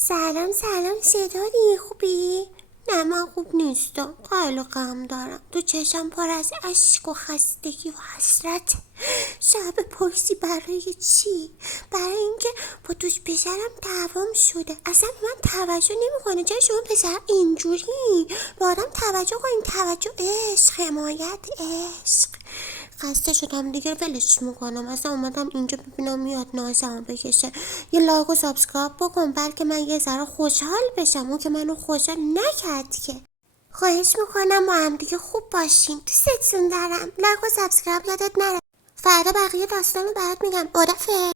سلام چطوری؟ خوبی؟ نه من خوب نیستم. خیلی غم دارم. تو چشم پر از اشک و خستگی و حسرت. شب پرسی برای چی؟ برای اینکه با دوست پسرم دعوام شده. اصلا به من توجه نمیکنه. چرا شما پسر اینجوری؟ با آدم توجه کنین. توجه، عشق، حمایت، عشق. خسته شدم دیگه، ولش میکنم. اصلا اومدم اینجا ببینم میاد نازمو بکشه. یه لایک و سابسکرایب بکن بلکه من یه ذره خوشحال بشم. اون که منو خوشحال نکرد که. خواهش میکنم با هم دیگه خوب باشین. دوستتون دارم. لایک و سابسکرایب یادت نره. فردا بقیه داستانو برات میگم. عرفه.